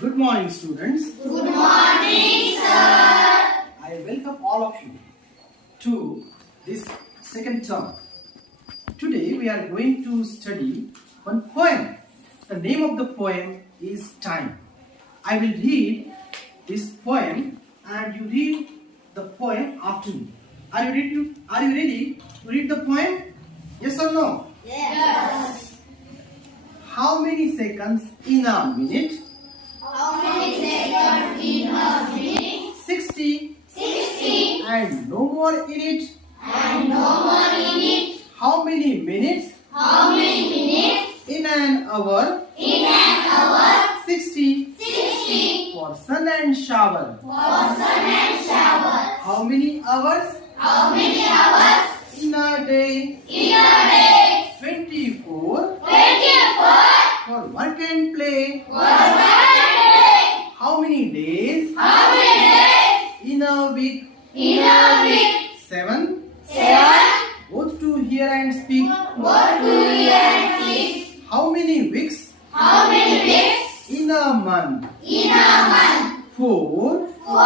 Good morning, students. Good morning, sir. I welcome all of you to this second term. Today we are going to study one poem. The name of the poem is Time. I will read this poem and you read the poem after me. Are you ready to read the poem? Yes or no? Yes. How many seconds in a minute? How many seconds in a minute? 60. 60. And no more in it. And no more in it. How many minutes? How many minutes? In an hour. In an hour. 60. 60. For sun and shower. For sun and shower. How many hours? How many hours? In a day. In a day. 24. 24. For work and play. For work and play. How many days? How many days? In a week. In a week. 7. 7. Both to hear and speak. What do you and speak? How many weeks? How many weeks? In a month. In a month. 4. 4.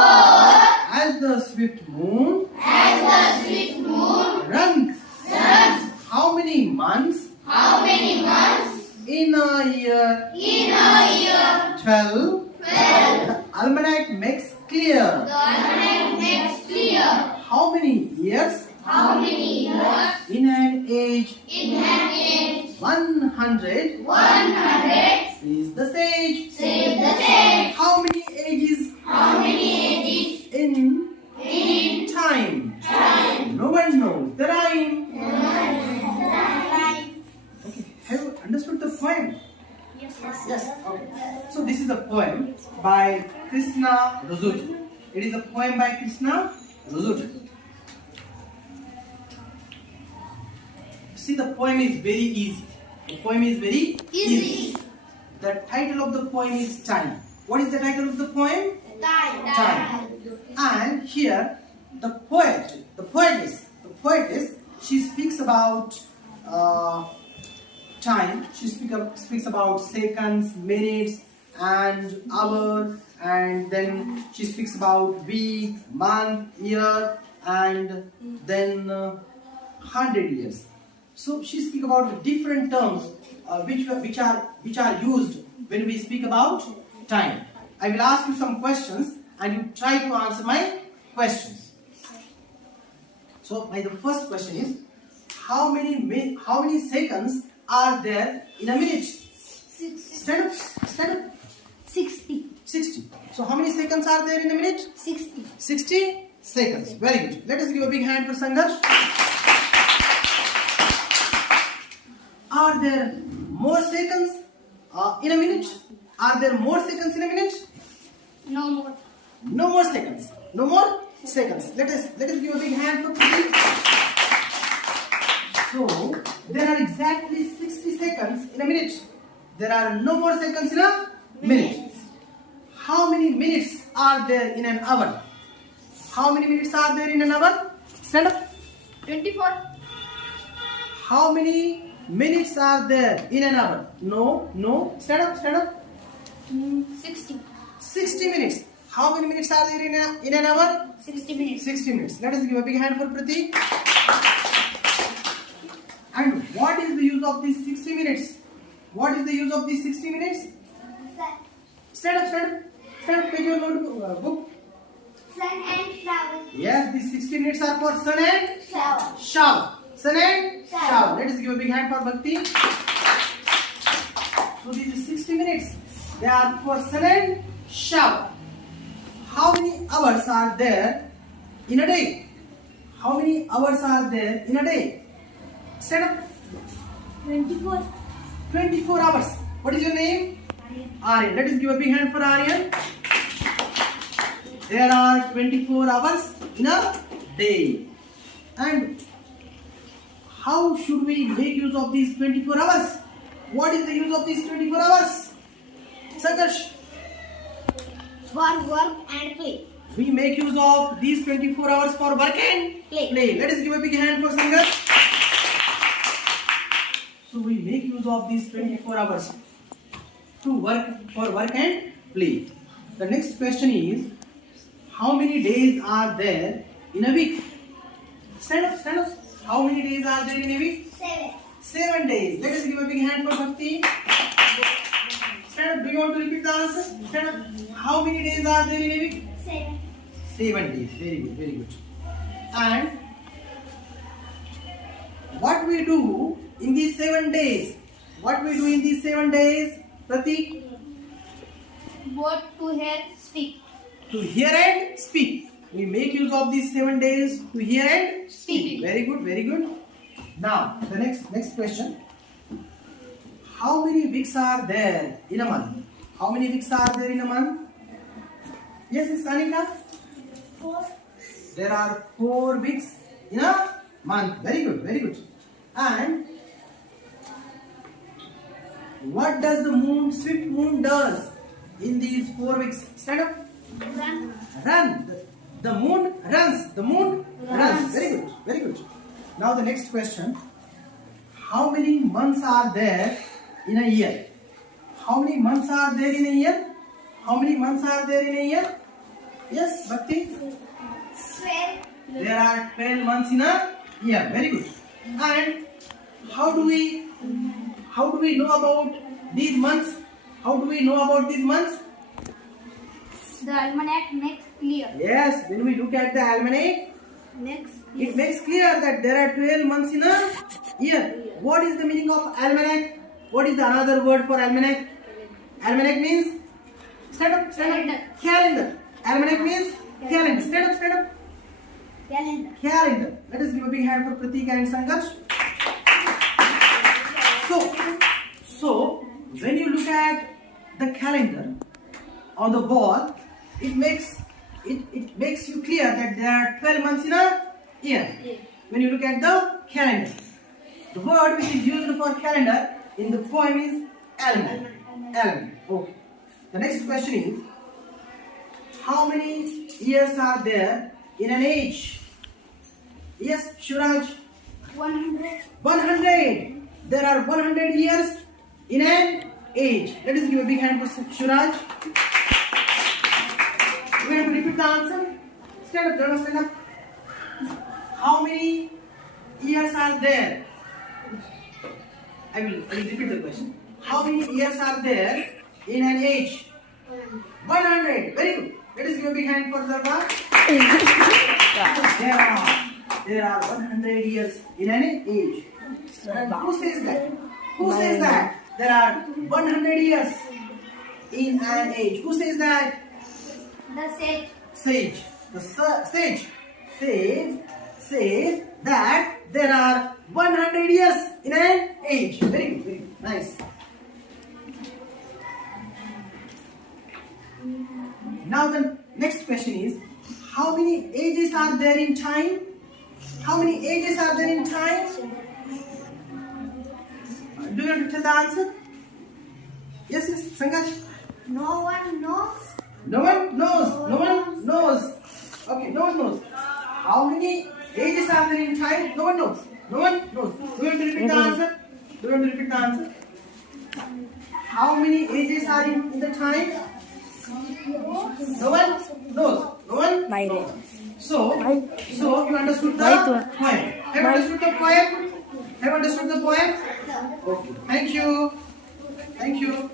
As the swift moon As the sweet moon runs. runs. How many months? How many months? In a year. In a year. 12. 12. The almanac makes clear. The almanac makes clear. How many years? How many years? In an age. In an age. 100. 100. Says the sage. Says the sage. How many ages? How many ages? In In time. time. No one knows the rhyme. Right. Okay. Have you understood the poem? Yes. Yes. Okay. So this is a poem by Krishna Ruzuti. It is a poem by Krishna Ruzuti. See, the poem is very easy. The poem is very Easy. The title of the poem is Time. What is the title of the poem? Time. And here, the poetess, she speaks about time. She speaks about seconds, minutes, and hours, and then she speaks about week, month, year, and then 100 years. So she speaks about the different terms which are used when we speak about time. I will ask you some questions and you try to answer my questions. So the first question is, how many seconds are there in a minute? Stand up. 60. 60. So how many seconds are there in a minute? 60. 60 seconds. Very good. Let us give a big hand for Sanghar. Are there more seconds in a minute? Are there more seconds in a minute? No more. No more seconds. No more seconds. Let us give a big hand for Pradeep. So there are exactly 60 seconds in a minute. There are no more seconds in a minute. How many minutes are there in an hour? How many minutes are there in an hour? Stand up. 24. How many minutes are there in an hour? No. Stand up. 60. 60 minutes. How many minutes are there in an hour? 60 minutes. 60 minutes. Let us give a big hand for Pratik. And what is the use of these 60 minutes? What is the use of these 60 minutes? Stand up. Take your notebook. Sun and shower. Yes, these 60 minutes are for sun and Shower. shower. Sun and Shower. shower. Let us give a big hand for Bhakti. So these 60 minutes, they are for sun and shower. How many hours are there in a day? How many hours are there in a day? Stand up. 24. 24 hours. What is your name? Aryan. Let us give a big hand for Aryan. There are 24 hours in a day. And how should we make use of these 24 hours? What is the use of these 24 hours? Sankarsh. For work and play. We make use of these 24 hours for work and Play. Let us give a big hand for Sankarsh. So we make use of these 24 hours to work and play. The next question is, how many days are there in a week? Stand up, stand up. How many days are there in a week? 7. 7 days. Let us give a big hand for Bhakti. Stand up. Do you want to repeat the answer? Stand up. How many days are there in a week? 7. 7 days. Very good, very good. And what we do in these 7 days? What we do in these 7 days, Pratik? What to hear, speak. To hear and speak. We make use of these 7 days to hear and speak. Very good, very good. Now, the next question. How many weeks are there in a month? How many weeks are there in a month? Yes, Sanika? 4. There are 4 weeks in a month. Very good, very good. And what does the moon, swift moon does in these 4 weeks? Stand up. Run. Run. The moon runs. The moon runs. Very good, very good. Now the next question. How many months are there in a year? How many months are there in a year? How many months are there in a year? Yes, Bhakti? 12. There are 12 months in a year. Very good. And how do we know about these months? How do we know about these months? The almanac makes clear. Yes, when we look at the almanac, it makes clear that there are 12 months in a year. What is the meaning of almanac? What is the another word for almanac? Almanac means, stand up, stand up. Calendar. Almanac means calendar. Stand up, stand up. Calendar. Calendar. Let us give a big hand for Pratik and Sangarsh. So when you look at the calendar on the wall, it makes you clear that there are 12 months in a year. When you look at the calendar, the word which is used for calendar in the poem is almanac. Almanac. Okay. The next question is, how many years are there in an age? Yes, Shuraj. 100. 100. There are 100 years in an age. Let us give a big hand for Shuraj. We have to repeat the answer. Stand up, Jonas, stand up. How many years are there? I will repeat the question. How many years are there in an age? 100. Very good. Let us give a big hand for Zarba. There are 100 years in an age. And who says that? Who says that? There are 100 years in an age. Who says that? The sage. Sage. The sage says that there are 100 years in an age. Very good, very good. Nice. Now the next question is, how many ages are there in time? How many ages are there in time? Do you want to tell the answer? Yes, yes, Sangash. No one knows. No one knows. No one knows. Okay, no one knows. How many ages are there in time? No one knows. No one knows. Do you want to repeat the answer? Do you want to repeat the answer? How many ages are in the time? No one knows. No one knows. So you understood the poem. Have you understood the poem? Have you understood the poem? Okay. Thank you. Thank you.